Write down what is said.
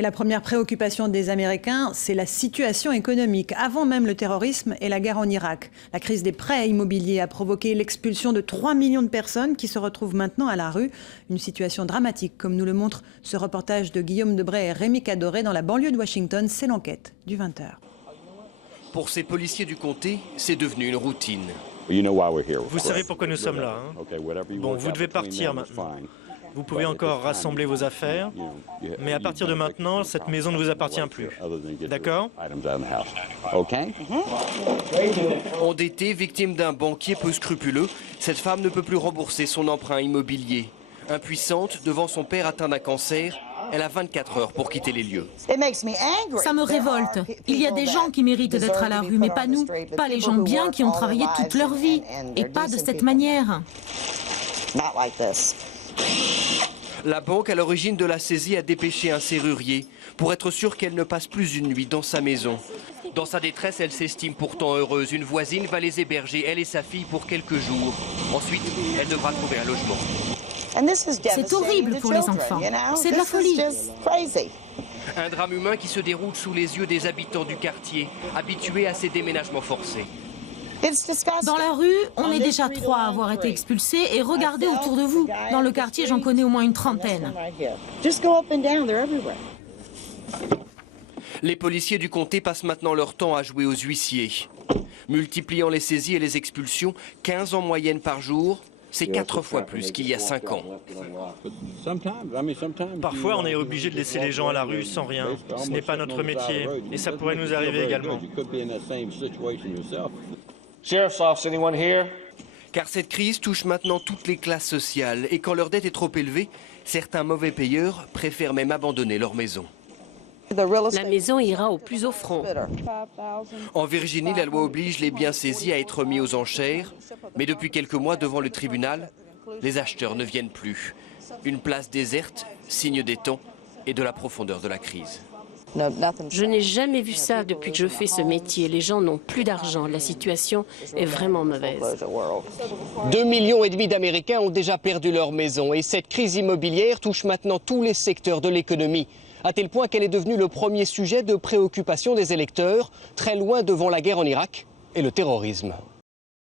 Et la première préoccupation des Américains, c'est la situation économique, avant même le terrorisme et la guerre en Irak. La crise des prêts immobiliers a provoqué l'expulsion de 3 millions de personnes qui se retrouvent maintenant à la rue. Une situation dramatique, comme nous le montre ce reportage de Guillaume Debray et Rémi Cadoré dans la banlieue de Washington. C'est l'enquête du 20h. Pour ces policiers du comté, c'est devenu une routine. Vous savez pourquoi nous sommes là, hein? Bon, vous devez partir maintenant. Vous pouvez encore rassembler vos affaires, mais à partir de maintenant, cette maison ne vous appartient plus. D'accord? Endettée, victime d'un banquier peu scrupuleux, cette femme ne peut plus rembourser son emprunt immobilier. Impuissante, devant son père atteint d'un cancer, elle a 24 heures pour quitter les lieux. Ça me révolte. Il y a des gens qui méritent d'être à la rue, mais pas nous. Pas les gens bien qui ont travaillé toute leur vie. Et pas de cette manière. La banque, à l'origine de la saisie, a dépêché un serrurier pour être sûr qu'elle ne passe plus une nuit dans sa maison. Dans sa détresse, elle s'estime pourtant heureuse. Une voisine va les héberger, elle et sa fille, pour quelques jours. Ensuite, elle devra trouver un logement. C'est horrible pour les enfants. C'est de la folie. Un drame humain qui se déroule sous les yeux des habitants du quartier, habitués à ces déménagements forcés. Dans la rue, on est déjà 3 à avoir été expulsés et regardez autour de vous. Dans le quartier, j'en connais au moins une trentaine. Les policiers du comté passent maintenant leur temps à jouer aux huissiers. Multipliant les saisies et les expulsions, 15 en moyenne par jour, c'est 4 fois plus qu'il y a 5 ans. Parfois, on est obligé de laisser les gens à la rue sans rien. Ce n'est pas notre métier, et ça pourrait nous arriver également. Sheriff's office, anyone here? Car cette crise touche maintenant toutes les classes sociales et quand leur dette est trop élevée, certains mauvais payeurs préfèrent même abandonner leur maison. La maison ira au plus offrant. En Virginie, la loi oblige les biens saisis à être mis aux enchères, mais depuis quelques mois devant le tribunal, les acheteurs ne viennent plus. Une place déserte, signe des temps et de la profondeur de la crise. Je n'ai jamais vu ça depuis que je fais ce métier. Les gens n'ont plus d'argent. La situation est vraiment mauvaise. 2,5 millions d'Américains ont déjà perdu leur maison et cette crise immobilière touche maintenant tous les secteurs de l'économie, à tel point qu'elle est devenue le premier sujet de préoccupation des électeurs, très loin devant la guerre en Irak et le terrorisme.